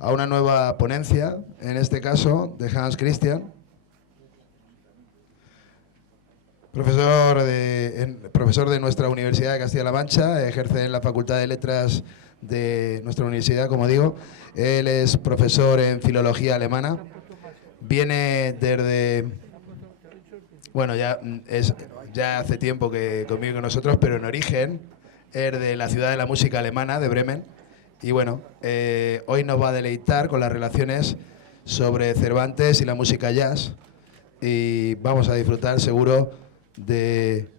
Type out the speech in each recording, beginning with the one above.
a una nueva ponencia, en este caso de Hans Christian, profesor de nuestra Universidad de Castilla-La Mancha, ejerce en la Facultad de Letras de nuestra universidad, como digo. Él es profesor en filología alemana, viene desde... Bueno, ya hace tiempo que convive con nosotros, pero en origen es de la ciudad de la música alemana, de Bremen. Y bueno, hoy nos va a deleitar con las relaciones sobre Cervantes y la música jazz. Y vamos a disfrutar seguro de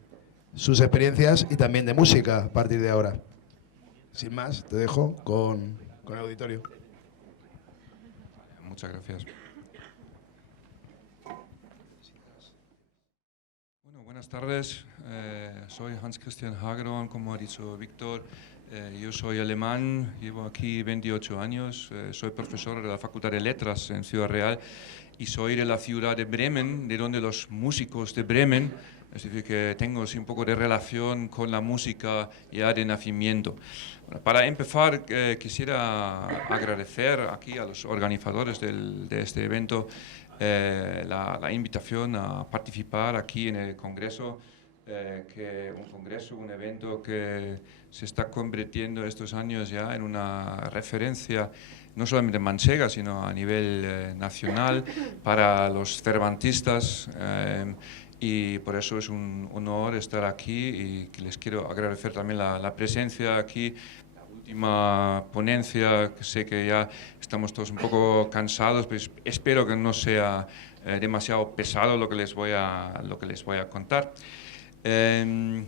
sus experiencias y también de música a partir de ahora. Sin más, te dejo con el auditorio. Muchas gracias. Bueno, buenas tardes. Soy Hans Christian Hagedorn, como ha dicho Víctor. Yo soy alemán, llevo aquí 28 años, soy profesor de la Facultad de Letras en Ciudad Real y soy de la ciudad de Bremen, de donde los músicos de Bremen, es decir, que tengo un poco de relación con la música ya de nacimiento. Bueno, para empezar, quisiera agradecer aquí a los organizadores de este evento la invitación a participar aquí en el Congreso, un evento que se está convirtiendo estos años ya en una referencia no solamente manchega, sino a nivel nacional para los cervantistas, y por eso es un honor estar aquí y les quiero agradecer también la presencia aquí. La última ponencia, que sé que ya estamos todos un poco cansados, pero espero que no sea demasiado pesado lo que les voy a contar. De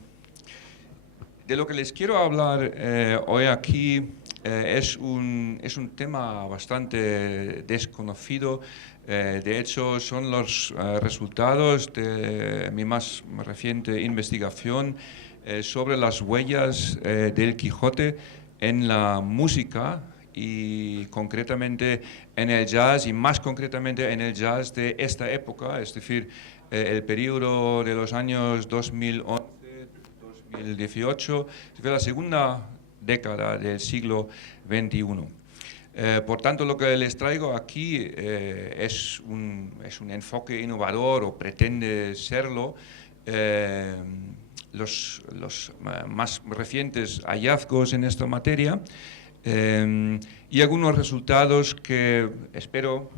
lo que les quiero hablar hoy aquí es un tema bastante desconocido. De hecho, son los resultados de mi más reciente investigación sobre las huellas del Quijote en la música y concretamente en el jazz, y más concretamente en el jazz de esta época, es decir, el periodo de los años 2011-2018, fue la segunda década del siglo XXI. Por tanto, lo que les traigo aquí es un enfoque innovador, o pretende serlo. Los más recientes hallazgos en esta materia y algunos resultados que espero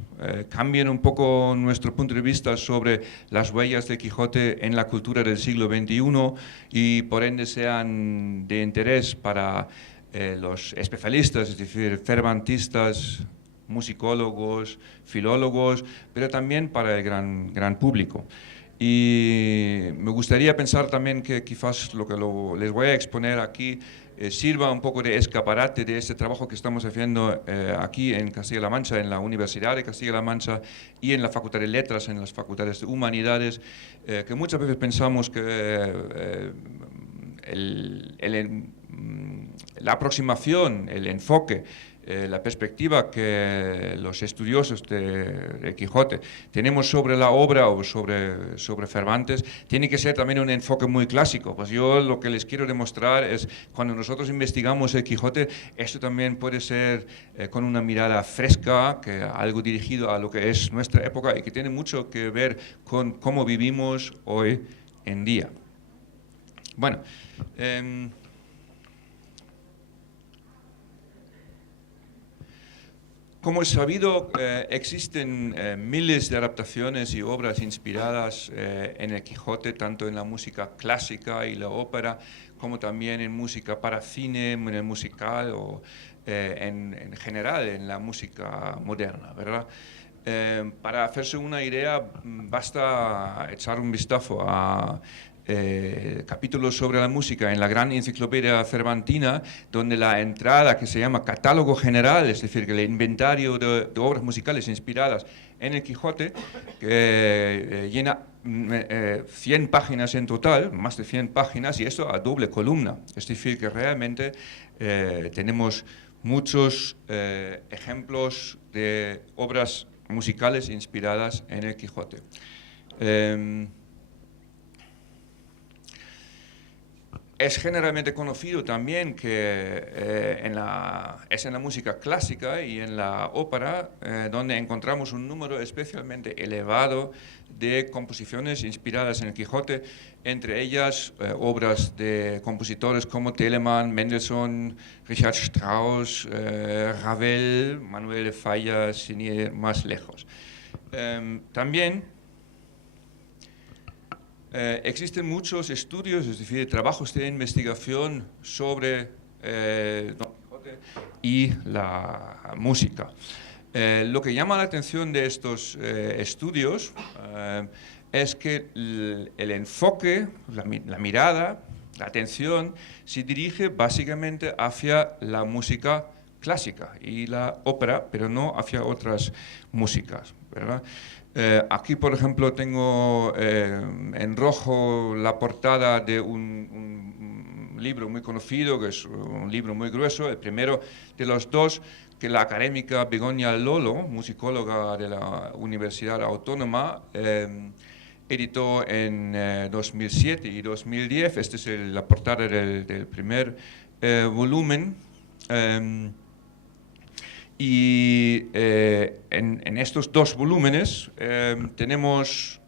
cambien un poco nuestro punto de vista sobre las huellas de Quijote en la cultura del siglo XXI y por ende sean de interés para los especialistas, es decir, cervantistas, musicólogos, filólogos, pero también para el gran público. Y me gustaría pensar también que quizás lo que les voy a exponer aquí sirva un poco de escaparate de este trabajo que estamos haciendo aquí en Castilla-La Mancha, en la Universidad de Castilla-La Mancha y en la Facultad de Letras, en las Facultades de Humanidades, que muchas veces pensamos que la aproximación, el enfoque, la perspectiva que los estudiosos de Quijote tenemos sobre la obra o sobre Cervantes tiene que ser también un enfoque muy clásico. Pues yo lo que les quiero demostrar es, cuando nosotros investigamos el Quijote, esto también puede ser con una mirada fresca, que algo dirigido a lo que es nuestra época y que tiene mucho que ver con cómo vivimos hoy en día. Bueno, como es sabido, existen miles de adaptaciones y obras inspiradas en el Quijote, tanto en la música clásica y la ópera, como también en música para cine, en el musical o en general en la música moderna, ¿verdad? Para hacerse una idea, basta echar un vistazo a capítulos sobre la música en la gran enciclopedia cervantina, donde la entrada que se llama Catálogo General, es decir, que el inventario de obras musicales inspiradas en el Quijote, que llena 100 páginas en total, más de 100 páginas, y esto a doble columna. Es decir, que realmente tenemos muchos ejemplos de obras musicales inspiradas en el Quijote. Es generalmente conocido también que es en la música clásica y en la ópera donde encontramos un número especialmente elevado de composiciones inspiradas en el Quijote, entre ellas obras de compositores como Telemann, Mendelssohn, Richard Strauss, Ravel, Manuel de Falla, sin ir más lejos. También existen muchos estudios, es decir, trabajos de investigación sobre Don Quijote y la música. Lo que llama la atención de estos estudios es que el enfoque, la mirada, la atención, se dirige básicamente hacia la música clásica y la ópera, pero no hacia otras músicas, ¿verdad? Aquí, por ejemplo, tengo en rojo la portada de un libro muy conocido, que es un libro muy grueso, el primero de los dos, que la académica Begoña Lolo, musicóloga de la Universidad Autónoma, editó en 2007 y 2010. Esta es la portada del primer volumen. Y en estos dos volúmenes tenemos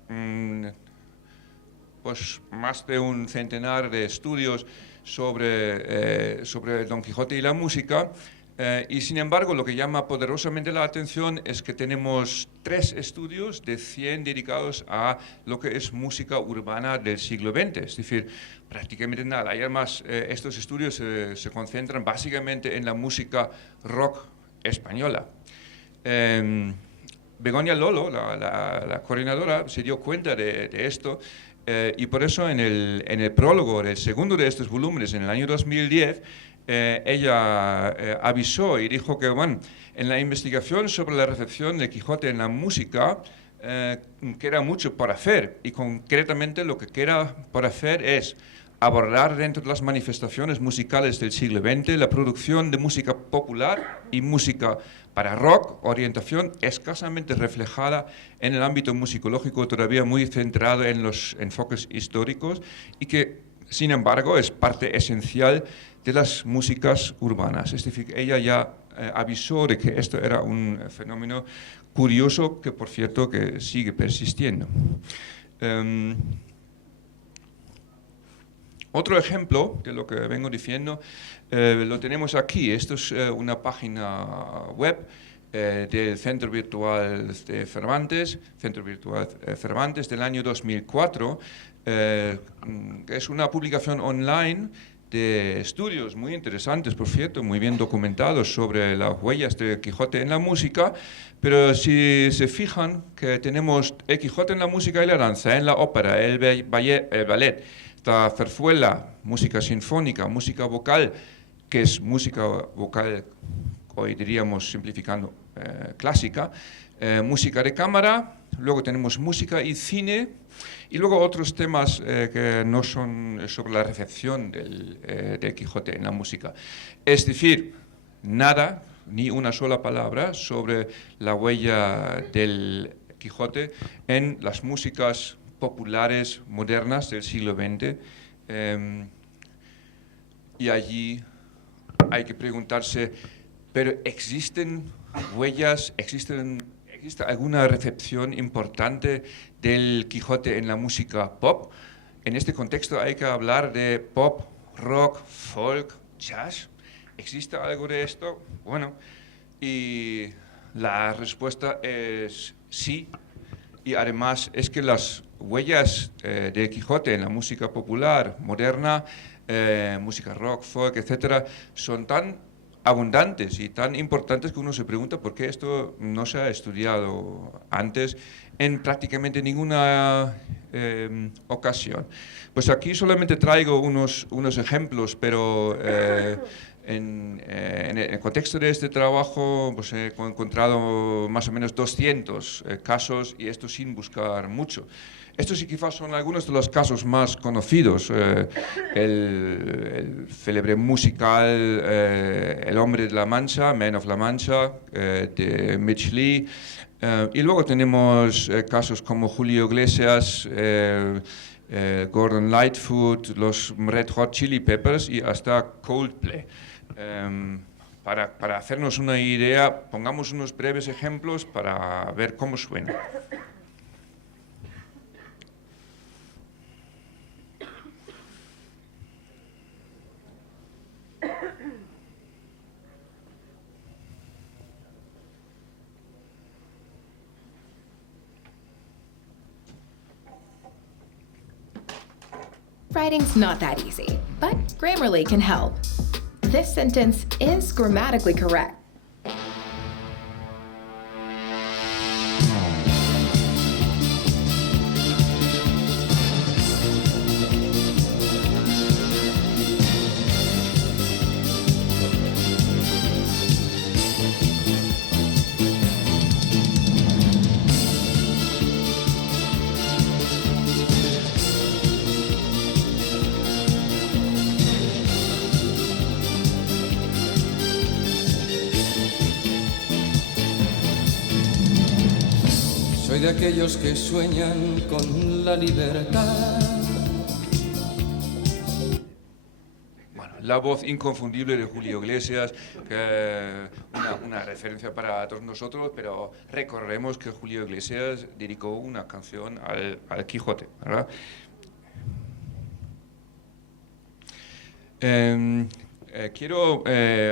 pues más de un centenar de estudios sobre Don Quijote y la música, y sin embargo lo que llama poderosamente la atención es que tenemos 3 estudios de 100 dedicados a lo que es música urbana del siglo XX, es decir, prácticamente nada. Y además estos estudios se concentran básicamente en la música rock española. Begoña Lolo, la coordinadora, se dio cuenta de esto y por eso en el prólogo del segundo de estos volúmenes, en el año 2010, ella avisó y dijo que bueno, en la investigación sobre la recepción de Quijote en la música queda mucho por hacer, y concretamente lo que queda por hacer es abordar dentro de las manifestaciones musicales del siglo XX la producción de música popular y música para rock, orientación escasamente reflejada en el ámbito musicológico, todavía muy centrado en los enfoques históricos, y que, sin embargo, es parte esencial de las músicas urbanas. Es decir, ella ya avisó de que esto era un fenómeno curioso que, por cierto, que sigue persistiendo. Otro ejemplo de lo que vengo diciendo lo tenemos aquí. Esto es una página web del Centro Virtual de Cervantes, Centro Virtual Cervantes del año 2004, que es una publicación online de estudios muy interesantes, por cierto, muy bien documentados sobre las huellas de Quijote en la música, pero si se fijan que tenemos el Quijote en la música y la danza, en la ópera, el ballet, esta zarzuela, música sinfónica, música vocal, que es música vocal, hoy diríamos simplificando, clásica, música de cámara, luego tenemos música y cine, y luego otros temas que no son sobre la recepción del Quijote en la música. Es decir, nada, ni una sola palabra sobre la huella del Quijote en las músicas populares modernas del siglo XX, y allí hay que preguntarse, ¿pero existen huellas, existe alguna recepción importante del Quijote en la música pop? En este contexto hay que hablar de pop, rock, folk, jazz. ¿Existe algo de esto? Bueno, y la respuesta es sí. Y además es que las huellas de Quijote en la música popular, moderna, música rock, folk, etcétera, son tan abundantes y tan importantes que uno se pregunta por qué esto no se ha estudiado antes en prácticamente ninguna ocasión. Pues aquí solamente traigo unos ejemplos, pero en el contexto de este trabajo pues he encontrado más o menos 200 casos, y esto sin buscar mucho. Estos sí quizás son algunos de los casos más conocidos. El célebre musical El hombre de la Mancha, Man of la Mancha, de Mitch Lee. Y luego tenemos casos como Julio Iglesias, Gordon Lightfoot, los Red Hot Chili Peppers y hasta Coldplay. Para hacernos una idea, pongamos unos breves ejemplos para ver cómo suena. Writing's not that easy, but Grammarly can help. This sentence is grammatically correct. Soy de aquellos que sueñan con la libertad. Bueno, la voz inconfundible de Julio Iglesias, una referencia para todos nosotros, pero recordemos que Julio Iglesias dedicó una canción al Quijote, ¿verdad? Quiero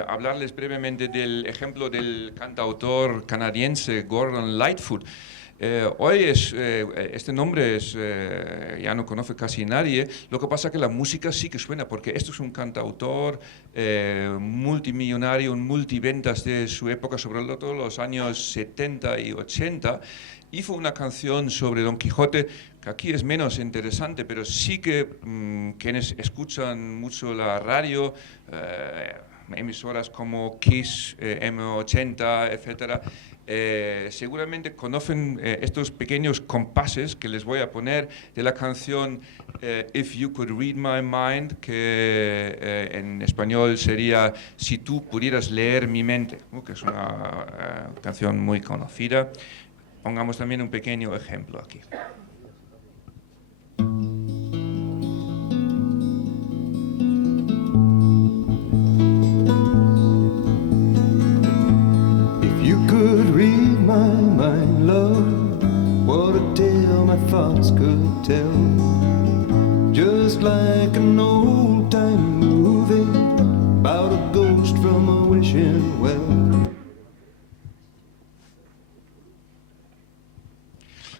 hablarles brevemente del ejemplo del cantautor canadiense Gordon Lightfoot. Hoy este nombre ya no conoce casi nadie, lo que pasa es que la música sí que suena, porque esto es un cantautor multimillonario, un multiventas de su época, sobre todo los años 70 y 80, hizo una canción sobre Don Quijote, que aquí es menos interesante, pero sí que quienes escuchan mucho la radio, emisoras como Kiss, M80, etcétera, seguramente conocen estos pequeños compases que les voy a poner de la canción If You Could Read My Mind, que en español sería Si tú pudieras leer mi mente, que es una canción muy conocida. Pongamos también un pequeño ejemplo aquí. Thoughts could tell, just like an old-time movie about a ghost from a wishing well.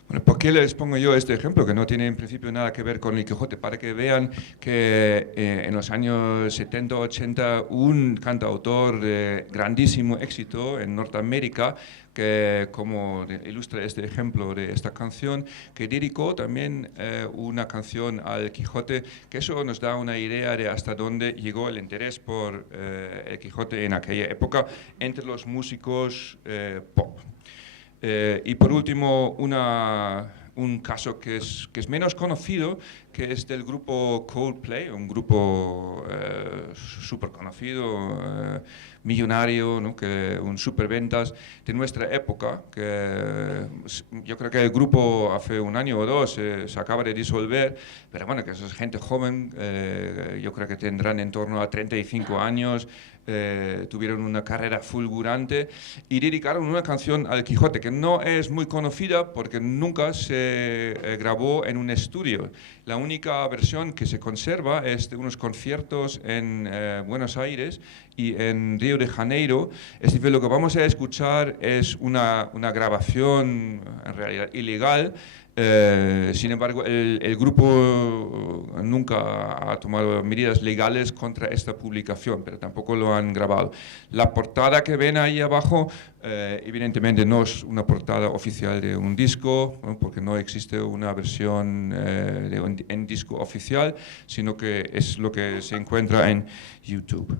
Bueno, ¿por qué les pongo yo este ejemplo? Que no tiene en principio nada que ver con el Quijote, para que vean que en los años 70-80 un cantautor de grandísimo éxito en Norteamérica, que como ilustra este ejemplo de esta canción, que dedicó también una canción al Quijote, que eso nos da una idea de hasta dónde llegó el interés por el Quijote en aquella época entre los músicos pop. Y por último, un caso que es menos conocido, que es del grupo Coldplay, un grupo súper conocido, millonario, ¿no? Un superventas de nuestra época, que yo creo que el grupo hace un año o dos se acaba de disolver, pero bueno, que es gente joven, yo creo que tendrán en torno a 35 años, tuvieron una carrera fulgurante y dedicaron una canción al Quijote que no es muy conocida porque nunca se grabó en un estudio. La única versión que se conserva es de unos conciertos en Buenos Aires y en Río de Janeiro. Es decir, lo que vamos a escuchar es una grabación en realidad ilegal. Sin embargo, el grupo nunca ha tomado medidas legales contra esta publicación, pero tampoco lo han grabado. La portada que ven ahí abajo, evidentemente no es una portada oficial de un disco, ¿no? Porque no existe una versión en disco oficial, sino que es lo que se encuentra en YouTube.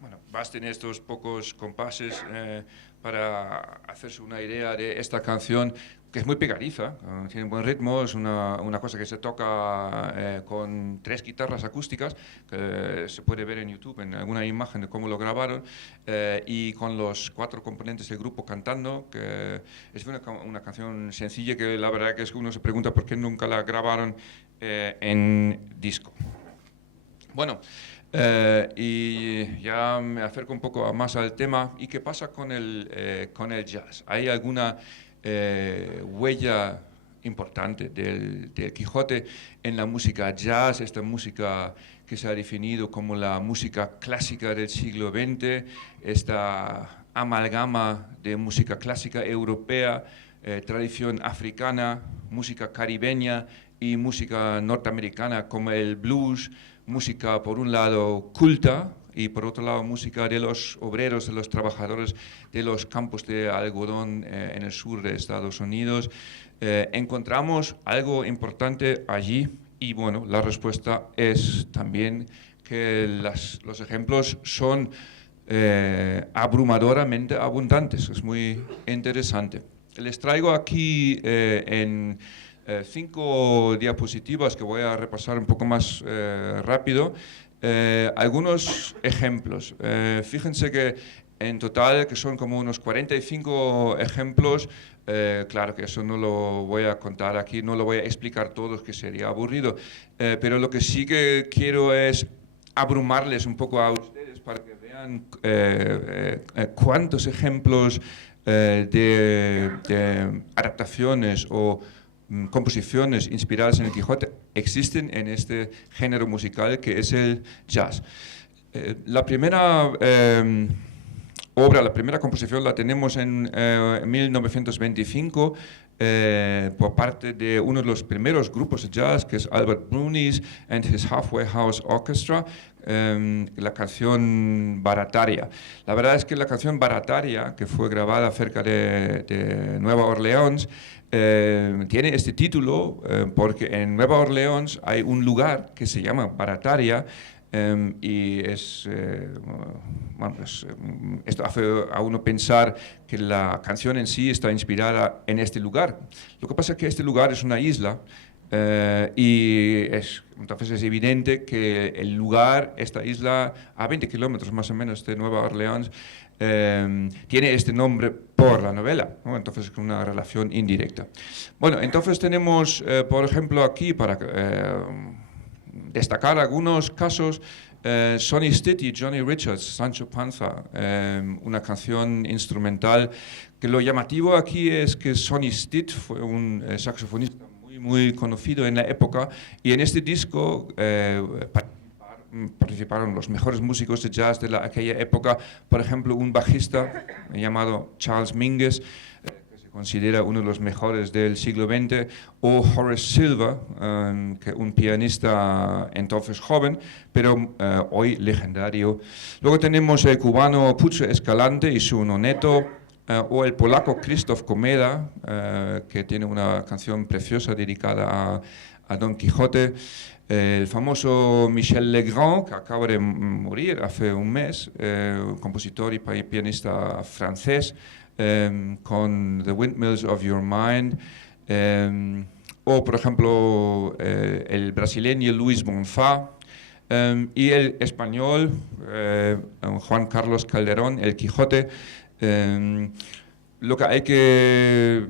Bueno, basten estos pocos compases para hacerse una idea de esta canción, que es muy pegadiza, tiene buen ritmo, es una cosa que se toca con 3 guitarras acústicas, que se puede ver en YouTube, en alguna imagen de cómo lo grabaron, y con los 4 componentes del grupo cantando, que es una canción sencilla que la verdad que es que uno se pregunta por qué nunca la grabaron en disco. Bueno, y ya me acerco un poco más al tema. ¿Y qué pasa con el jazz? ¿Hay alguna huella importante del Quijote en la música jazz, esta música que se ha definido como la música clásica del siglo XX, esta amalgama de música clásica europea, tradición africana, música caribeña y música norteamericana como el blues? Música, por un lado, culta, y por otro lado, música de los obreros, de los trabajadores de los campos de algodón en el sur de Estados Unidos. Encontramos algo importante allí, y bueno, la respuesta es también que los ejemplos son abrumadoramente abundantes. Es muy interesante. Les traigo aquí en 5 diapositivas que voy a repasar un poco más rápido, algunos ejemplos. Fíjense que en total que son como unos 45 ejemplos. Claro que eso no lo voy a contar aquí, no lo voy a explicar todo, que sería aburrido, pero lo que sí que quiero es abrumarles un poco a ustedes para que vean cuántos ejemplos de adaptaciones o composiciones inspiradas en el Quijote existen en este género musical que es el jazz. La primera obra, la primera composición la tenemos en 1925 por parte de uno de los primeros grupos de jazz, que es Albert Bruni's and His Halfway House Orchestra, la canción Barataria. La verdad es que la canción Barataria, que fue grabada cerca de Nueva Orleans, tiene este título porque en Nueva Orleans hay un lugar que se llama Barataria, y esto hace a uno pensar que la canción en sí está inspirada en este lugar. Lo que pasa es que este lugar es una isla, y entonces es evidente que el lugar, esta isla, a 20 kilómetros más o menos de Nueva Orleans, tiene este nombre por la novela, ¿no? Entonces es una relación indirecta. Bueno, entonces tenemos, por ejemplo, aquí para destacar algunos casos, Sonny Stitt y Johnny Richards, Sancho Panza, una canción instrumental, que lo llamativo aquí es que Sonny Stitt fue un saxofonista muy conocido en la época, y en este disco participaron los mejores músicos de jazz de aquella época, por ejemplo un bajista llamado Charles Mingus, que se considera uno de los mejores del siglo XX, o Horace Silver, que un pianista entonces joven, pero hoy legendario. Luego tenemos el cubano Pucho Escalante y su noneto, o el polaco Krzysztof Komeda, que tiene una canción preciosa dedicada a Don Quijote. El famoso Michel Legrand, que acaba de morir hace un mes, compositor y pianista francés, con The Windmills of Your Mind. O, por ejemplo, el brasileño Luis Bonfá, y el español Juan Carlos Calderón, El Quijote. Lo que hay que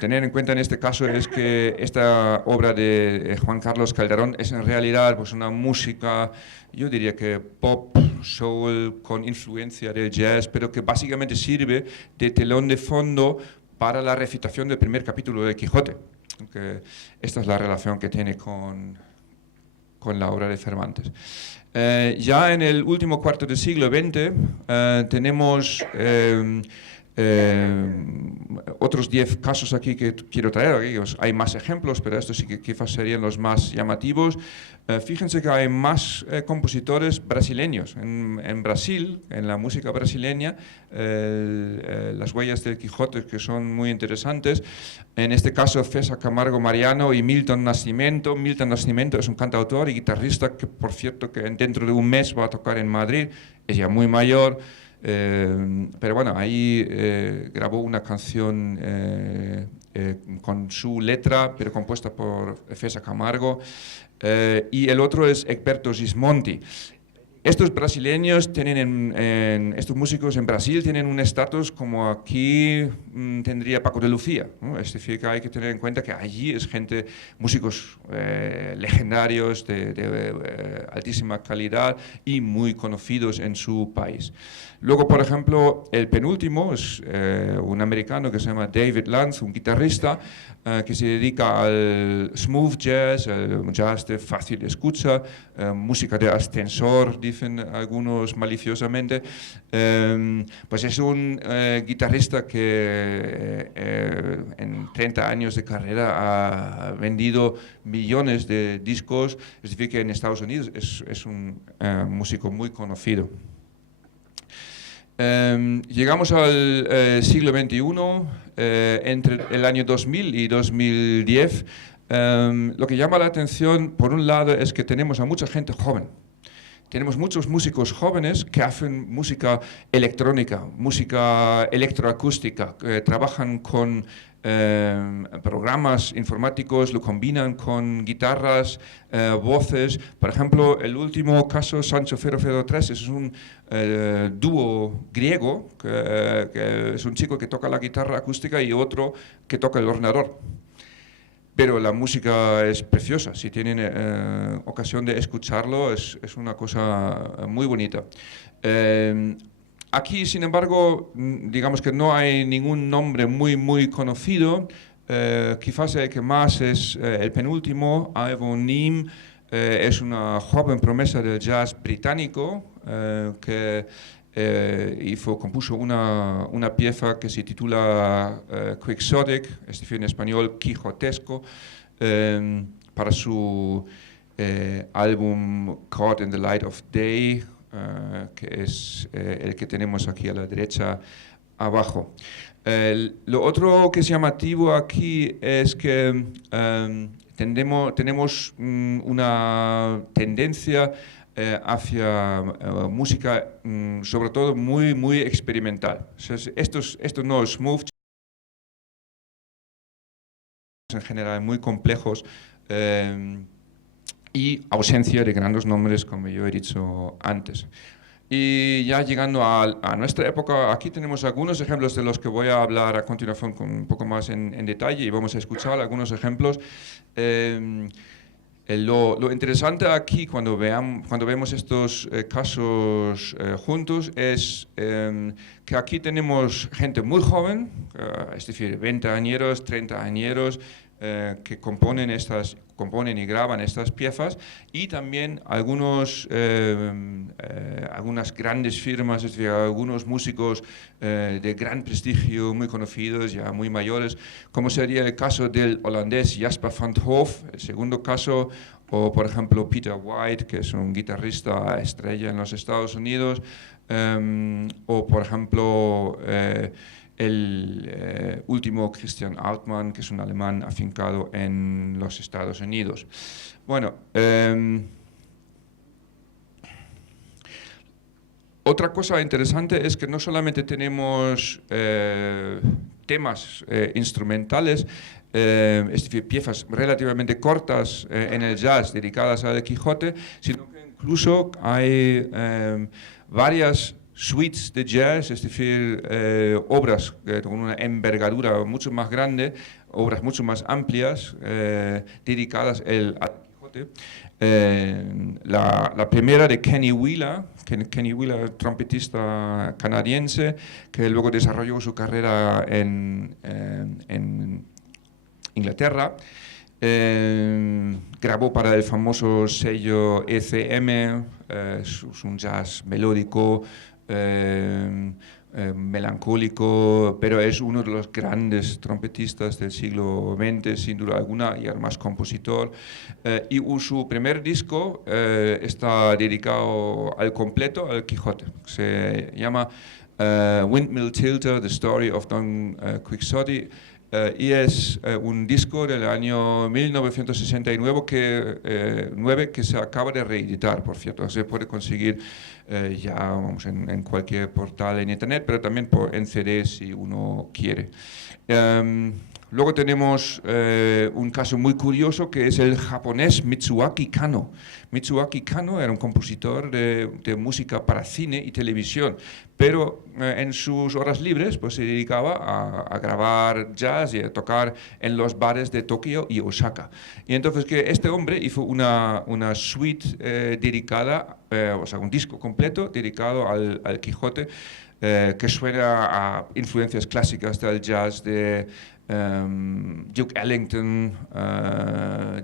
tener en cuenta en este caso es que esta obra de Juan Carlos Calderón es en realidad pues una música, yo diría que pop, soul, con influencia del jazz, pero que básicamente sirve de telón de fondo para la recitación del primer capítulo de Quijote. Que esta es la relación que tiene con la obra de Cervantes. Ya en el último cuarto del siglo XX tenemos Otros 10 casos aquí que quiero traer, aquí hay más ejemplos, pero estos sí que quizás serían los más llamativos. Fíjense que hay más compositores brasileños. En Brasil, en la música brasileña, las huellas del Quijote, que son muy interesantes. En este caso, César Camargo Mariano y Milton Nascimento. Milton Nascimento es un cantautor y guitarrista que, por cierto, que dentro de un mes va a tocar en Madrid. Es ya muy mayor. Pero bueno, ahí grabó una canción con su letra, pero compuesta por César Camargo, y el otro es Egberto Gismonti. Estos brasileños tienen estos músicos en Brasil tienen un estatus como aquí tendría Paco de Lucía, ¿no? Es decir, que hay que tener en cuenta que allí es gente, músicos legendarios de altísima calidad y muy conocidos en su país. Luego, por ejemplo, el penúltimo es un americano que se llama David Lantz, un guitarrista que se dedica al smooth jazz, al jazz de fácil escucha, música de ascensor, dicen algunos maliciosamente. Pues es un guitarrista que en 30 años de carrera ha vendido millones de discos, es decir, que en Estados Unidos es un músico muy conocido. Llegamos al siglo XXI, entre el año 2000 y 2010. Lo que llama la atención, por un lado, es que tenemos a mucha gente joven. Tenemos muchos músicos jóvenes que hacen música electrónica, música electroacústica, que trabajan con programas informáticos, lo combinan con guitarras, voces. Por ejemplo, el último caso, Sancho 003, es un dúo griego, que es un chico que toca la guitarra acústica y otro que toca el ordenador. Pero la música es preciosa, si tienen ocasión de escucharlo, es una cosa muy bonita. Aquí, sin embargo, digamos que no hay ningún nombre muy conocido. Quizás el que más es el penúltimo, Ivonne Neame. Es una joven promesa del jazz británico que compuso una pieza que se titula Quixotic, es decir, en español quijotesco, para su álbum Caught in the Light of Day, que es el que tenemos aquí a la derecha abajo. Lo otro que es llamativo aquí es que tenemos una tendencia hacia música sobre todo muy experimental. O sea, esto no es smooth, en general muy complejos, y ausencia de grandes nombres, como yo he dicho antes. Y ya llegando a nuestra época, aquí tenemos algunos ejemplos de los que voy a hablar a continuación con un poco más en detalle, y vamos a escuchar algunos ejemplos. Lo interesante aquí cuando vemos estos casos juntos es que aquí tenemos gente muy joven, es decir, 20 añeros, 30 añeros, que componen y graban estas piezas, y también algunas grandes firmas, es decir, algunos músicos de gran prestigio, muy conocidos, ya muy mayores, como sería el caso del holandés Jasper van 't Hof, el segundo caso, o por ejemplo Peter White, que es un guitarrista estrella en los Estados Unidos, o por ejemplo el último Christian Altmann, que es un alemán afincado en los Estados Unidos. Bueno, otra cosa interesante es que no solamente tenemos temas instrumentales, es decir, piezas relativamente cortas en el jazz dedicadas al Quijote, sino que incluso hay varias suites de jazz, es decir, obras con una envergadura mucho más grande, obras mucho más amplias, dedicadas al Quijote. La primera de Kenny Wheeler, trompetista canadiense, que luego desarrolló su carrera en Inglaterra. Grabó para el famoso sello ECM, es un jazz melódico, melancólico, pero es uno de los grandes trompetistas del siglo XX, sin duda alguna, y además compositor. Y su primer disco está dedicado al completo al Quijote. Se llama Windmill Tilter, The Story of Don Quixote. Y es un disco del año 1969 que se acaba de reeditar, por cierto. Se puede conseguir ya vamos, en cualquier portal en internet, pero también en CD si uno quiere. Luego tenemos un caso muy curioso que es el japonés Mitsuaki Kanno. Mitsuaki Kanno era un compositor de música para cine y televisión, pero en sus horas libres pues, se dedicaba a grabar jazz y a tocar en los bares de Tokio y Osaka. Y entonces que este hombre hizo una suite dedicada, o sea, un disco completo dedicado al Quijote, que suena a influencias clásicas del jazz de Duke Ellington,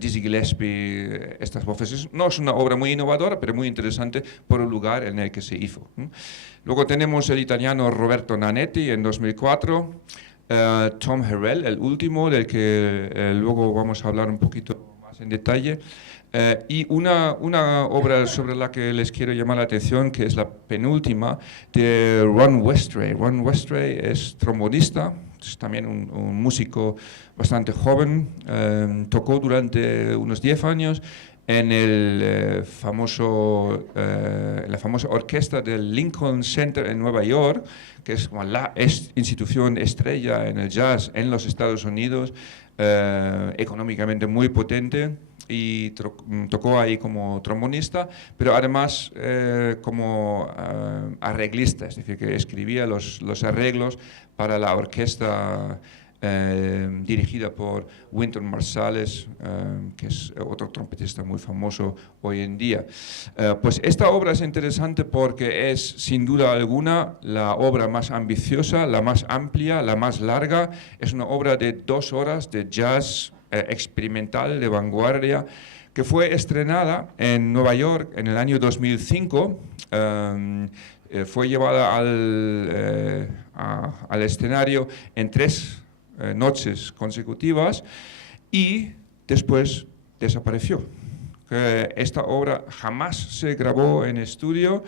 Dizzy Gillespie, estas voces. No es una obra muy innovadora, pero muy interesante por el lugar en el que se hizo. Luego tenemos el italiano Roberto Nanetti en 2004, Tom Herrell, el último, del que luego vamos a hablar un poquito más en detalle. Y una obra sobre la que les quiero llamar la atención, que es la penúltima, de Ron Westray. Ron Westray es trombonista, es también un músico bastante joven, tocó durante unos 10 años en la famosa orquesta del Lincoln Center en Nueva York, que es la institución estrella en el jazz en los Estados Unidos, económicamente muy potente, y tocó ahí como trombonista, pero además como arreglista, es decir, que escribía los arreglos para la orquesta dirigida por Wynton Marsalis, que es otro trompetista muy famoso hoy en día. Pues esta obra es interesante porque es, sin duda alguna, la obra más ambiciosa, la más amplia, la más larga. Es una obra de 2 horas de jazz experimental de vanguardia, que fue estrenada en Nueva York en el año 2005. Fue llevada al escenario en 3 noches consecutivas y después desapareció. Esta obra jamás se grabó en estudio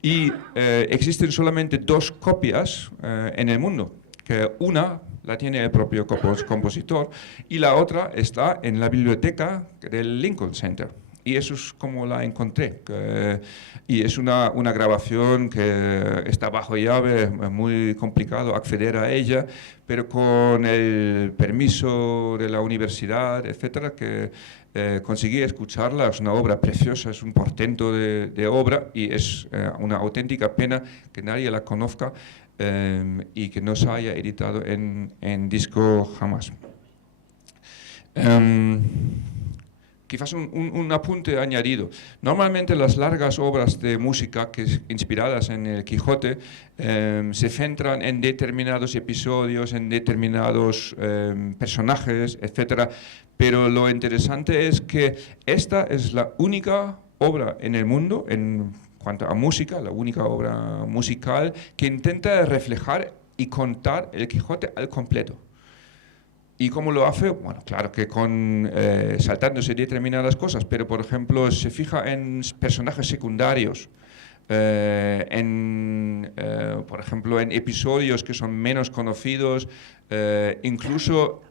y existen solamente 2 copias en el mundo, que una la tiene el propio compositor y la otra está en la biblioteca del Lincoln Center. Y eso es como la encontré. Y es una grabación que está bajo llave, es muy complicado acceder a ella, pero con el permiso de la universidad, etcétera, que conseguí escucharla. Es una obra preciosa, es un portento de obra y es una auténtica pena que nadie la conozca y que no se haya editado en disco jamás. Quizás un apunte añadido. Normalmente las largas obras de música inspiradas en el Quijote se centran en determinados episodios, en determinados personajes, etc. Pero lo interesante es que esta es la única obra en el mundo, en cuanto a música, la única obra musical que intenta reflejar y contar el Quijote al completo. ¿Y cómo lo hace? Bueno, claro que saltándose determinadas cosas, pero por ejemplo se fija en personajes secundarios, por ejemplo en episodios que son menos conocidos, incluso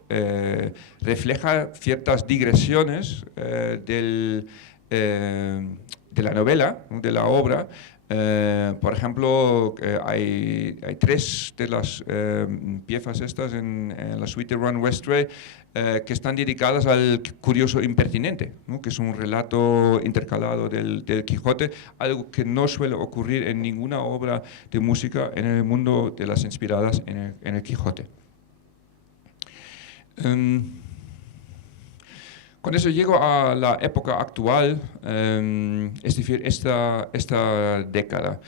refleja ciertas digresiones de la novela, de la obra. Por ejemplo, hay 3 de las piezas estas en la suite de Ron Westray que están dedicadas al curioso impertinente, ¿no? Que es un relato intercalado del Quijote, algo que no suele ocurrir en ninguna obra de música en el mundo de las inspiradas en el Quijote. Con eso llego a la época actual, es decir, esta década.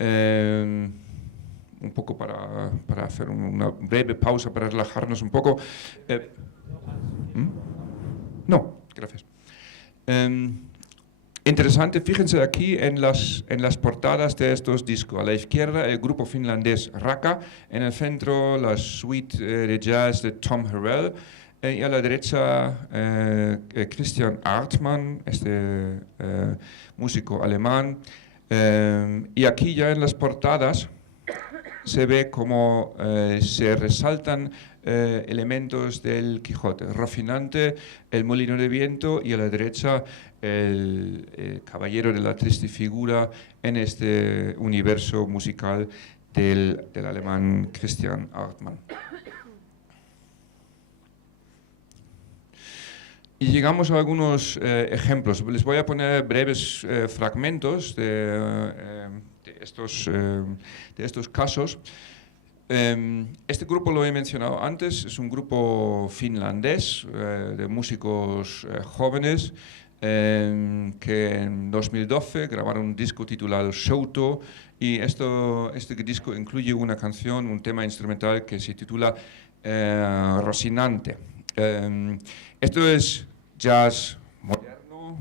Un poco para hacer una breve pausa, para relajarnos un poco. No, gracias. Interesante, fíjense aquí en las portadas de estos discos. A la izquierda el grupo finlandés Raka, en el centro la suite de jazz de Tom Harrell, y a la derecha Christian Artmann, músico alemán. Y aquí ya en las portadas se ve cómo se resaltan elementos del Quijote. Rocinante, el molino de viento, y a la derecha el caballero de la triste figura en este universo musical del alemán Christian Artmann. Y llegamos a algunos ejemplos. Les voy a poner breves fragmentos de estos casos. Este grupo lo he mencionado antes, es un grupo finlandés de músicos jóvenes que en 2012 grabaron un disco titulado Shouto, y este disco incluye una canción, un tema instrumental que se titula Rocinante. Esto es jazz moderno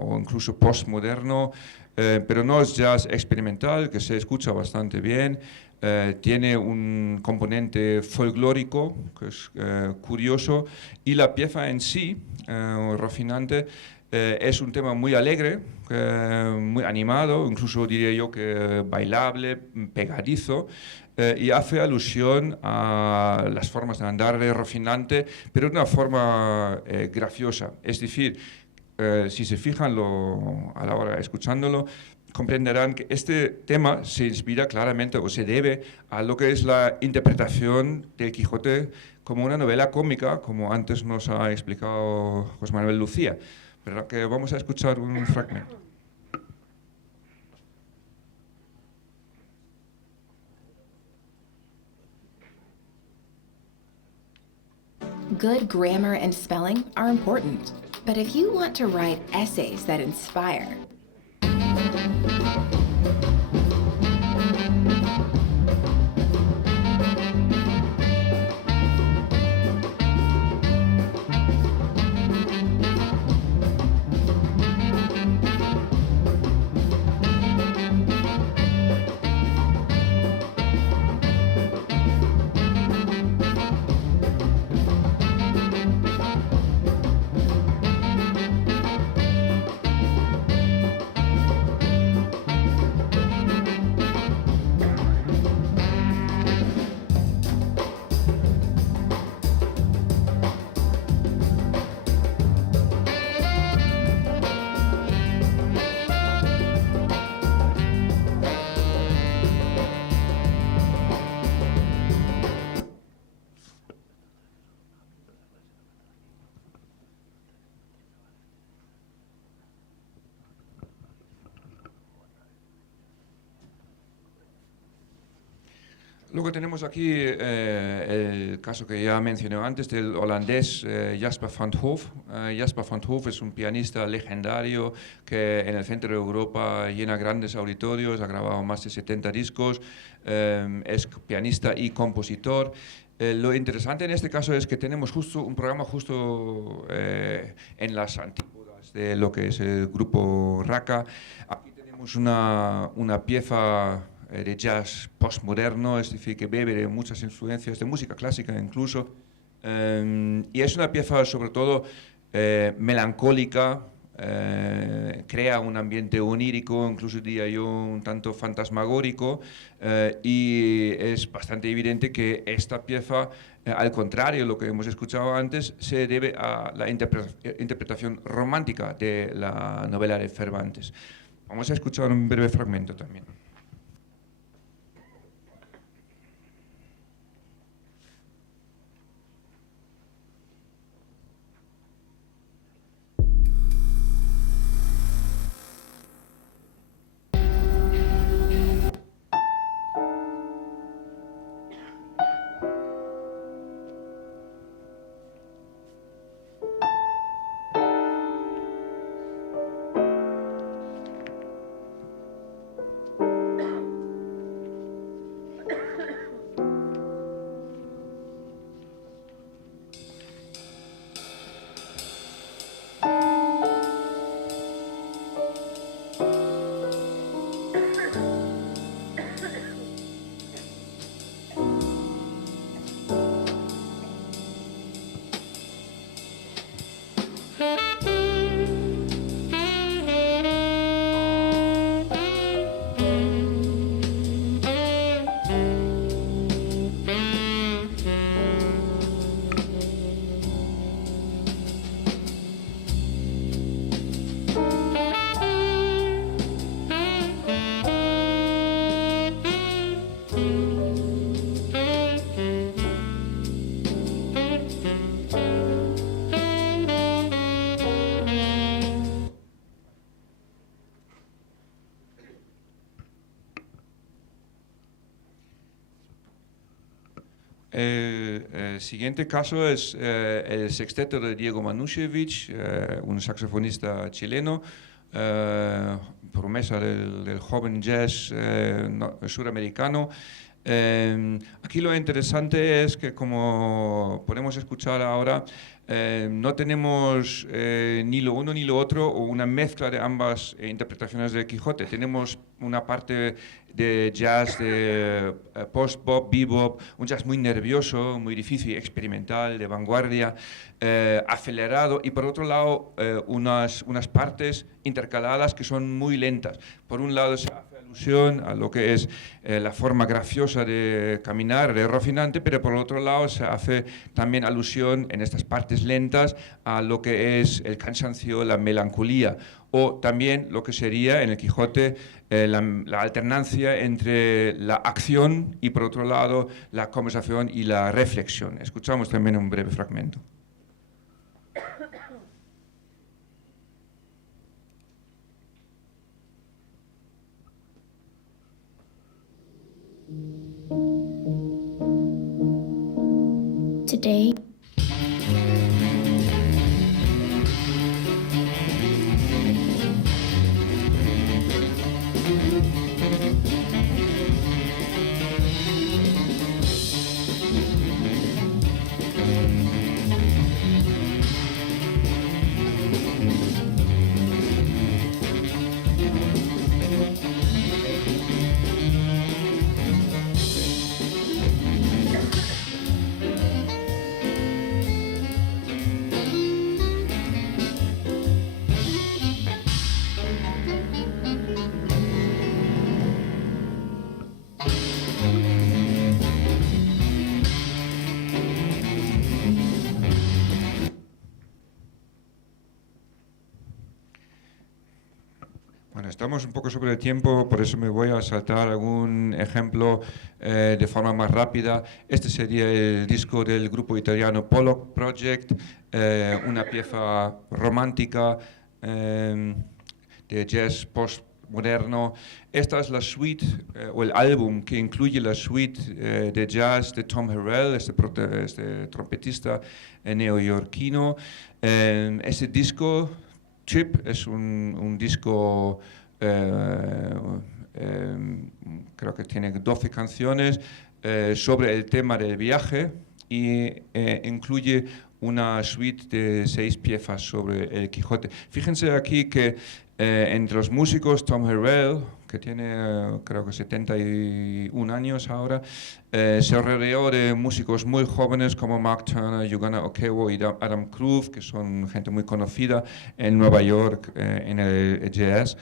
o incluso postmoderno, pero no es jazz experimental, que se escucha bastante bien. Tiene un componente folclórico que es curioso, y la pieza en sí, Rocinante, es un tema muy alegre, muy animado, incluso diría yo que bailable, pegadizo, y hace alusión a las formas de andar de Rocinante, pero de una forma graciosa. Es decir, si se fijan a la hora escuchándolo, comprenderán que este tema se inspira claramente o se debe a lo que es la interpretación del Quijote como una novela cómica, como antes nos ha explicado José Manuel Lucía. Pero que vamos a escuchar un fragmento. Good grammar and spelling are important, but if you want to write essays that inspire, Luego tenemos aquí el caso que ya mencioné antes del holandés Jasper van 't Hof. Jasper van 't Hof es un pianista legendario que en el centro de Europa llena grandes auditorios, ha grabado más de 70 discos, es pianista y compositor. Lo interesante en este caso es que tenemos un programa justo en las antípodas de lo que es el grupo Raka. Aquí tenemos una pieza de jazz postmoderno, es decir, que bebe de muchas influencias de música clásica incluso, y es una pieza sobre todo melancólica, crea un ambiente onírico, incluso diría yo un tanto fantasmagórico, y es bastante evidente que esta pieza, al contrario de lo que hemos escuchado antes, se debe a la interpretación romántica de la novela de Cervantes. Vamos a escuchar un breve fragmento también. El siguiente caso es el sexteto de Diego Manušević, un saxofonista chileno, promesa del joven jazz suramericano. Aquí lo interesante es que, como podemos escuchar ahora, no tenemos ni lo uno ni lo otro, o una mezcla de ambas interpretaciones de Quijote. Tenemos una parte de jazz, de post-bop, bebop, un jazz muy nervioso, muy difícil, experimental, de vanguardia, acelerado, y por otro lado unas partes intercaladas que son muy lentas. Por un lado se hace alusión a lo que es la forma graciosa de caminar de Rocinante, pero por otro lado se hace también alusión en estas partes lentas a lo que es el cansancio, la melancolía, o también lo que sería en el Quijote la alternancia entre la acción y por otro lado la conversación y la reflexión. Escuchamos también un breve fragmento. Today, Bueno, estamos un poco sobre el tiempo, por eso me voy a saltar algún ejemplo de forma más rápida. Este sería el disco del grupo italiano Pollock Project, una pieza romántica de jazz postmoderno. Esta es la suite o el álbum que incluye la suite de jazz de Tom Harrell, este trompetista neoyorquino. Ese disco Trip es un disco, creo que tiene 12 canciones sobre el tema del viaje y incluye una suite de 6 piezas sobre el Quijote. Fíjense aquí que entre los músicos, Tom Harrell, que tiene creo que 71 años ahora, se rodeó de músicos muy jóvenes como Mark Turner, Yugana Okewo y Adam Kruf, que son gente muy conocida en Nueva York en el jazz.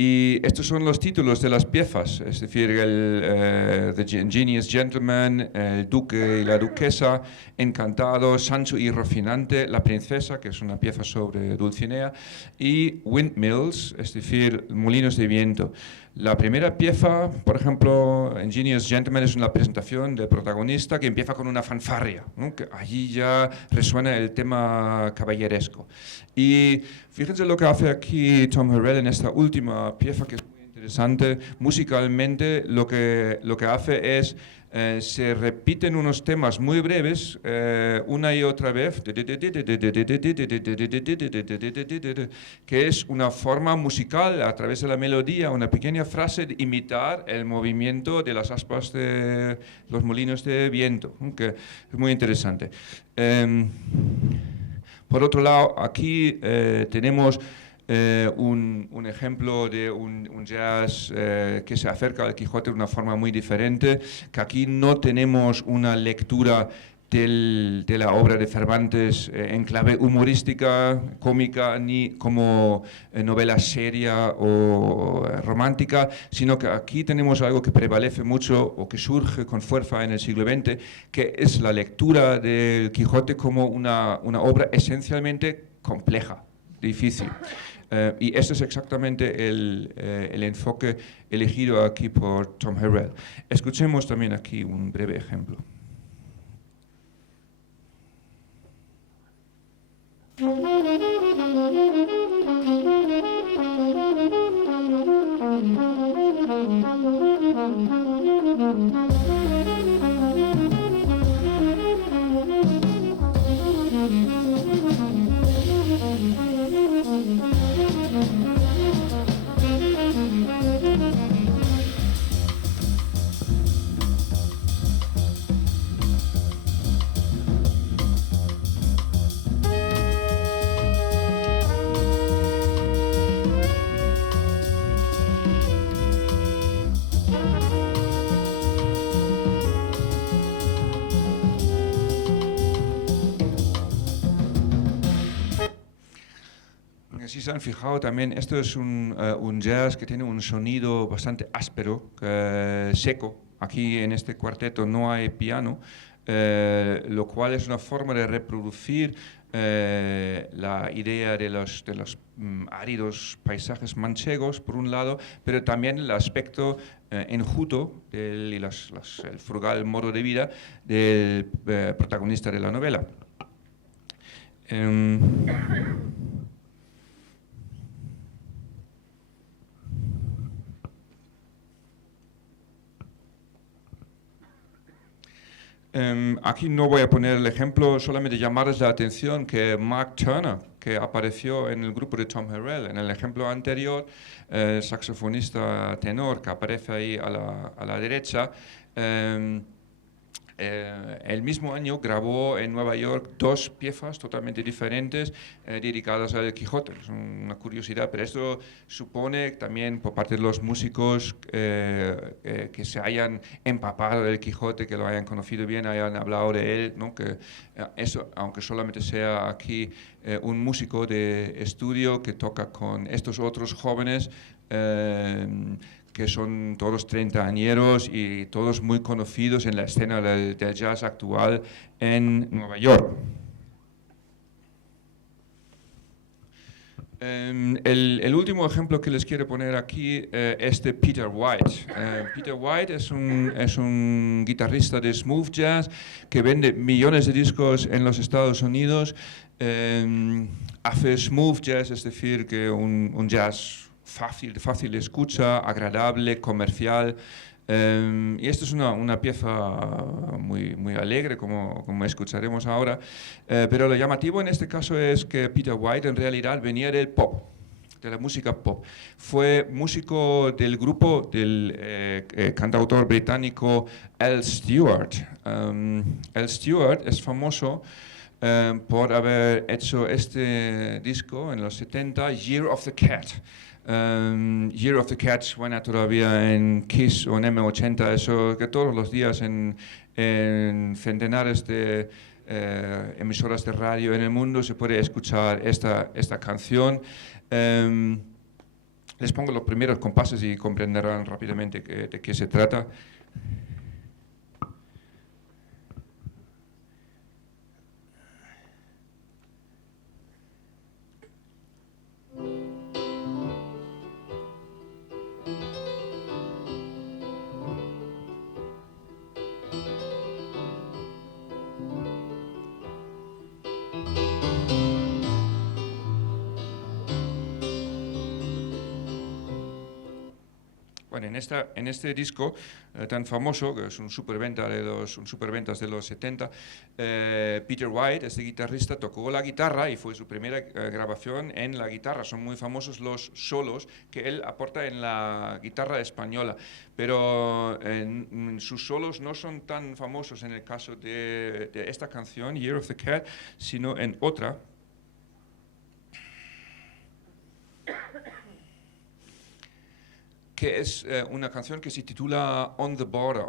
Y estos son los títulos de las piezas, es decir, The Ingenious Gentleman, El Duque y la Duquesa, Encantado, Sancho y Rocinante, La Princesa, que es una pieza sobre Dulcinea, y Windmills, es decir, Molinos de Viento. La primera pieza, por ejemplo, Ingenious Gentleman, es una presentación del protagonista que empieza con una fanfarria, ¿no? Que allí ya resuena el tema caballeresco. Y fíjense lo que hace aquí Tom Harrell en esta última pieza, que es muy interesante. Musicalmente lo que hace es se repiten unos temas muy breves una y otra vez, que es una forma musical a través de la melodía, una pequeña frase de imitar el movimiento de las aspas de los molinos de viento, que es muy interesante. Por otro lado, aquí tenemos un ejemplo de un jazz que se acerca al Quijote de una forma muy diferente, que aquí no tenemos una lectura de la obra de Cervantes en clave humorística, cómica, ni como novela seria o romántica, sino que aquí tenemos algo que prevalece mucho o que surge con fuerza en el siglo XX, que es la lectura del Quijote como una obra esencialmente compleja, difícil. Y este es exactamente el enfoque elegido aquí por Tom Harrell. Escuchemos también aquí un breve ejemplo. si se han fijado también, esto es un jazz que tiene un sonido bastante áspero, seco. Aquí en este cuarteto no hay piano, lo cual es una forma de reproducir la idea de los áridos paisajes manchegos, por un lado, pero también el aspecto enjuto y el frugal modo de vida del protagonista de la novela. Aquí no voy a poner el ejemplo, solamente llamarles la atención que Mark Turner, que apareció en el grupo de Tom Harrell, en el ejemplo anterior, saxofonista tenor que aparece ahí a la derecha, el mismo año grabó en Nueva York 2 piezas totalmente diferentes dedicadas al Quijote. Es una curiosidad, pero esto supone también por parte de los músicos que se hayan empapado del Quijote, que lo hayan conocido bien, hayan hablado de él, ¿no? Que eso, aunque solamente sea aquí un músico de estudio que toca con estos otros jóvenes, que son todos treintañeros y todos muy conocidos en la escena del jazz actual en Nueva York. El último ejemplo que les quiero poner aquí es de Peter White. Peter White es un guitarrista de smooth jazz que vende millones de discos en los Estados Unidos. Hace smooth jazz, es decir, que un jazz fácil de escucha, agradable, comercial. Y esto es una pieza muy alegre, como escucharemos ahora. Pero lo llamativo en este caso es que Peter White en realidad venía del pop, de la música pop. Fue músico del grupo del cantautor británico Al Stewart. Al Stewart es famoso por haber hecho este disco en los 70, Year of the Cat. Year of the Cat suena todavía en Kiss o en M80, eso que todos los días en centenares de emisoras de radio en el mundo se puede escuchar esta canción. Les pongo los primeros compases y comprenderán rápidamente de qué se trata. Bueno, en este disco tan famoso, que es un superventas de los 70, Peter White, este guitarrista, tocó la guitarra y fue su primera grabación en la guitarra. Son muy famosos los solos que él aporta en la guitarra española, pero sus solos no son tan famosos en el caso de esta canción, Year of the Cat, sino en otra, que es una canción que se titula On the Border,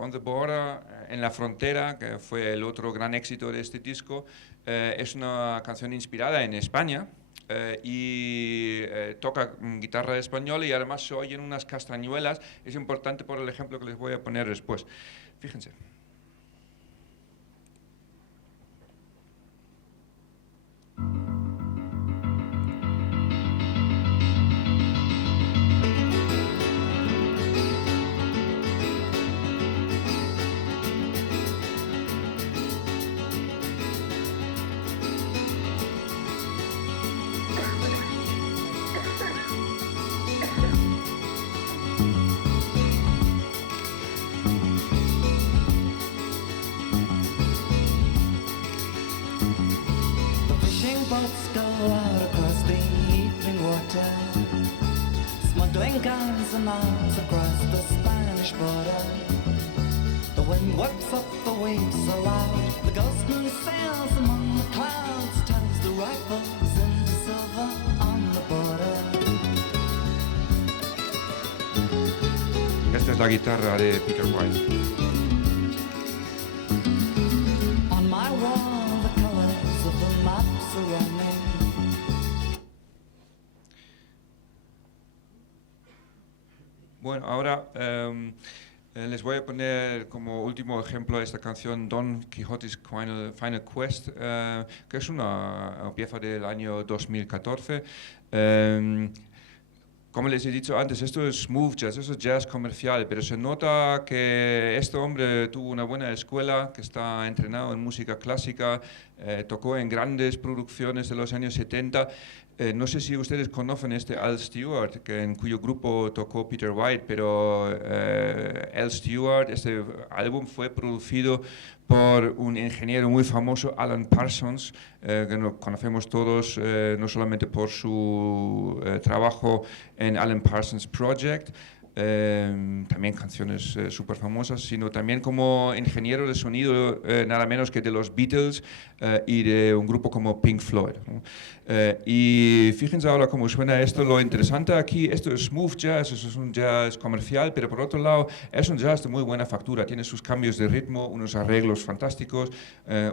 en la frontera, que fue el otro gran éxito de este disco. Es una canción inspirada en España y toca guitarra española y además se oyen unas castañuelas. Es importante por el ejemplo que les voy a poner después. Fíjense. Boats go out across the evening water, smuggling guns and arms across the Spanish border. The wind whips up the waves so loud, the ghost moon sails among the clouds, turns the rifles into silver on the border. Esta es la guitarra de Peter White. On my wall, the colors of the maps are running. Bueno, ahora les voy a poner como último ejemplo esta canción Don Quixote's Final Quest, que es una pieza del año 2014. Como les he dicho antes, esto es smooth jazz, eso es jazz comercial, pero se nota que este hombre tuvo una buena escuela, que está entrenado en música clásica, tocó en grandes producciones de los años 70. No sé si ustedes conocen Al Stewart, en cuyo grupo tocó Peter White, pero Al Stewart, este álbum fue producido por un ingeniero muy famoso, Alan Parsons, que lo conocemos todos no solamente por su trabajo en Alan Parsons Project, también canciones súper famosas, sino también como ingeniero de sonido, nada menos que de los Beatles y de un grupo como Pink Floyd, ¿no? Y fíjense ahora cómo suena esto. Lo interesante aquí, esto es smooth jazz, eso es un jazz comercial, pero por otro lado es un jazz de muy buena factura, tiene sus cambios de ritmo, unos arreglos fantásticos,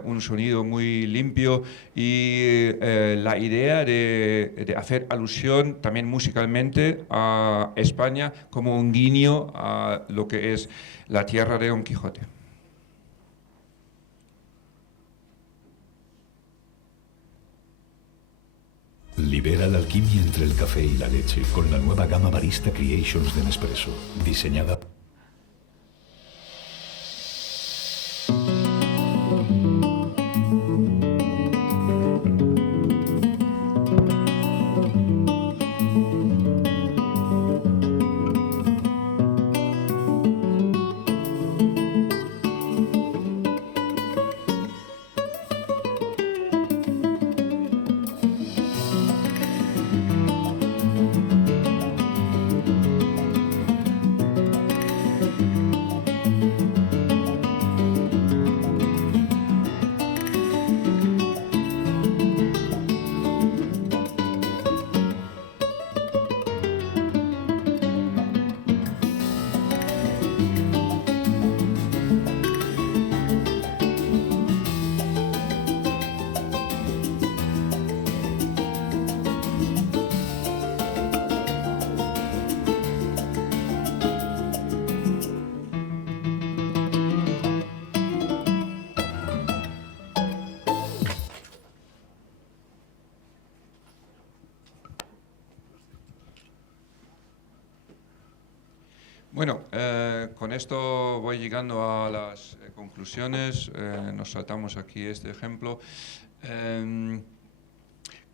un sonido muy limpio y la idea de hacer alusión también musicalmente a España como un guiño a lo que es la tierra de Don Quijote. Libera la alquimia entre el café y la leche con la nueva gama Barista Creations de Nespresso, diseñada Bueno, con esto voy llegando a las conclusiones. Nos saltamos aquí este ejemplo. ¿Qué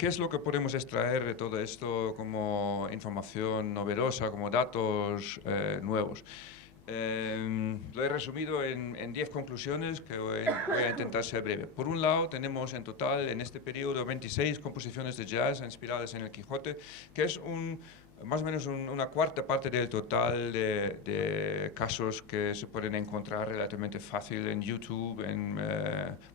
es lo que podemos extraer de todo esto como información novedosa, como datos nuevos? Lo he resumido en 10 conclusiones que voy a intentar ser breve. Por un lado, tenemos en total en este periodo 26 composiciones de jazz inspiradas en el Quijote, que es más o menos una cuarta parte del total de casos que se pueden encontrar relativamente fácil en YouTube, en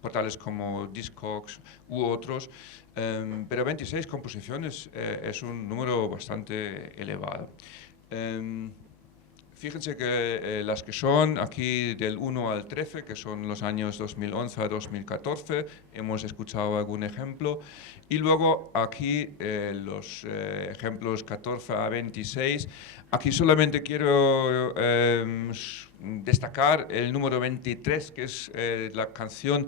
portales como Discogs u otros, pero 26 composiciones es un número bastante elevado. Fíjense que las que son aquí del 1 al 13, que son los años 2011 a 2014, hemos escuchado algún ejemplo. Y luego aquí los ejemplos 14 a 26. Aquí solamente quiero destacar el número 23, que es la canción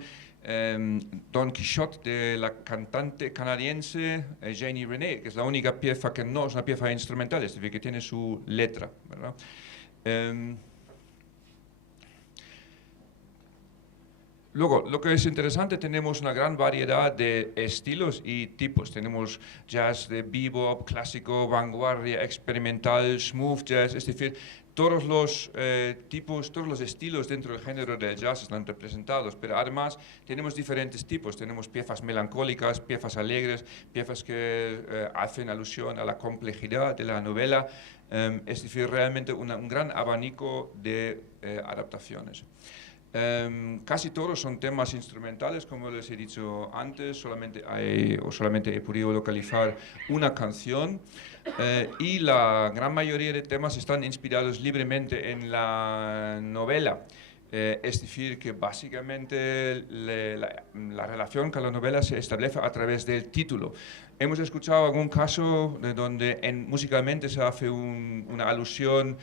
Don Quixote de la cantante canadiense Janie Renee, que es la única pieza que no es una pieza instrumental, es decir, que tiene su letra, ¿verdad? Luego, lo que es interesante, tenemos una gran variedad de estilos y tipos. Tenemos jazz de bebop, clásico, vanguardia, experimental, smooth jazz, es decir, todos los tipos, todos los estilos dentro del género del jazz están representados, pero además tenemos diferentes tipos. Tenemos piezas melancólicas, piezas alegres, piezas que hacen alusión a la complejidad de la novela, es decir, realmente un gran abanico de adaptaciones. Casi todos son temas instrumentales, como les he dicho antes, solamente he podido localizar una canción y la gran mayoría de temas están inspirados libremente en la novela. Es decir, que básicamente la relación con la novela se establece a través del título. Hemos escuchado algún caso de donde musicalmente se hace una alusión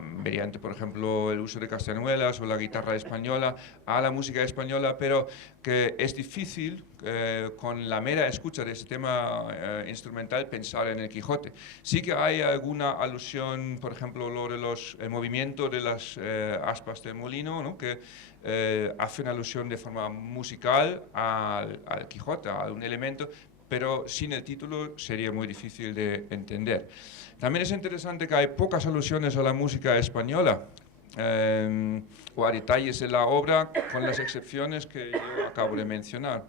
mediante, por ejemplo, el uso de castañuelas o la guitarra española a la música española, pero que es difícil con la mera escucha de este tema instrumental pensar en el Quijote. Sí que hay alguna alusión, por ejemplo, el movimiento de las aspas del molino, ¿no? Que hace una alusión de forma musical al Quijote, a un elemento, pero sin el título sería muy difícil de entender. También es interesante que hay pocas alusiones a la música española o a detalles de la obra, con las excepciones que yo acabo de mencionar.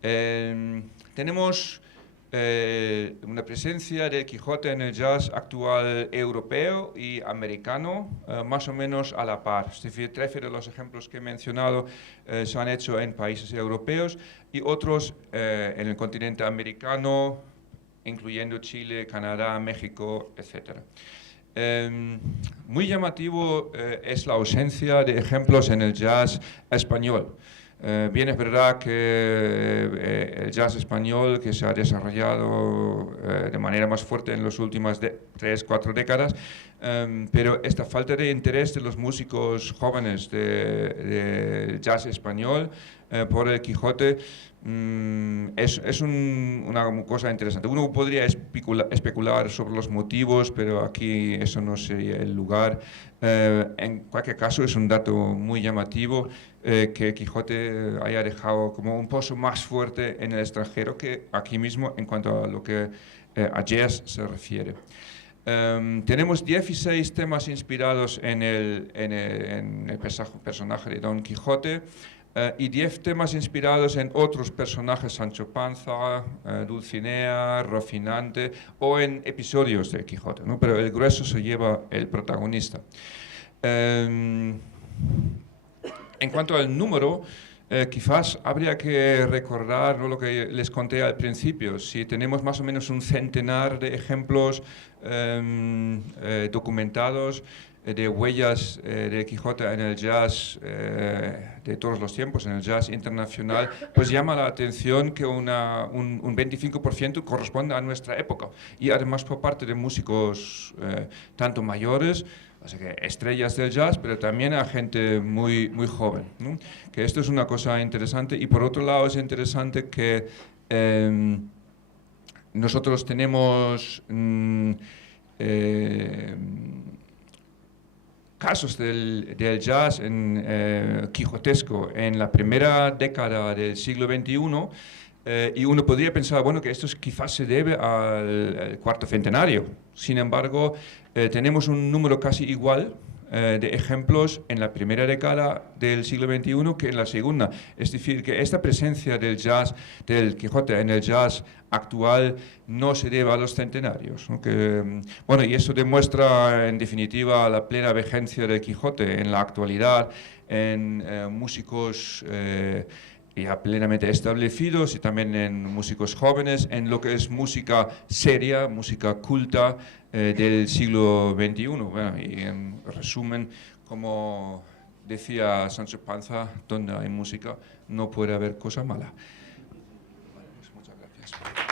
Tenemos una presencia del Quijote en el jazz actual europeo y americano, más o menos a la par. Es decir, 13 de los ejemplos que he mencionado se han hecho en países europeos y otros en el continente americano, incluyendo Chile, Canadá, México, etc. Muy llamativo es la ausencia de ejemplos en el jazz español. Bien es verdad que el jazz español, que se ha desarrollado de manera más fuerte en las últimas 3-4 décadas, pero esta falta de interés de los músicos jóvenes de jazz español por el Quijote es una cosa interesante. Uno podría especular sobre los motivos, pero aquí eso no sería el lugar. En cualquier caso, es un dato muy llamativo que Quijote haya dejado como un pozo más fuerte en el extranjero que aquí mismo en cuanto a lo que a jazz se refiere. Tenemos 16 temas inspirados en el personaje de Don Quijote y 10 temas inspirados en otros personajes, Sancho Panza, Dulcinea, Rocinante, o en episodios de Quijote, ¿no? Pero el grueso se lleva el protagonista. En cuanto al número, quizás habría que recordar, ¿no?, lo que les conté al principio. Si tenemos más o menos un centenar de ejemplos documentados de huellas de Quijote en el jazz de todos los tiempos, en el jazz internacional, pues llama la atención que un 25% corresponde a nuestra época, y además por parte de músicos tanto mayores, o sea que estrellas del jazz, pero también a gente muy, muy joven, ¿no? Que esto es una cosa interesante. Y por otro lado es interesante que nosotros tenemos casos del jazz quijotesco en la primera década del siglo XXI, y uno podría pensar, bueno, que esto quizás se debe al cuarto centenario. Sin embargo, tenemos un número casi igual de ejemplos en la primera década del siglo XXI que en la segunda. Es decir, que esta presencia del jazz, del Quijote en el jazz actual, no se debe a los centenarios, ¿no? Bueno, y eso demuestra en definitiva la plena vigencia del Quijote en la actualidad, en músicos ya plenamente establecidos y también en músicos jóvenes, en lo que es música seria, música culta del siglo XXI. Bueno, y en resumen, como decía Sancho Panza, donde hay música no puede haber cosa mala. Vale, pues muchas gracias.